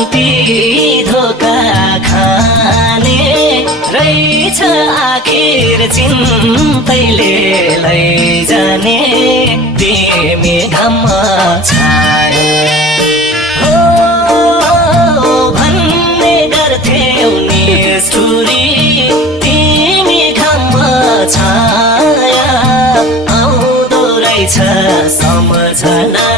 गल्ती धोका खाने रहेछ आखिर चिन्तैले लैजाने तिमी घाममा छायो भन्ने गर्थ्यौ निष्ठुरी तिमी घाममा छाया आउँदो रहेछ सम्झना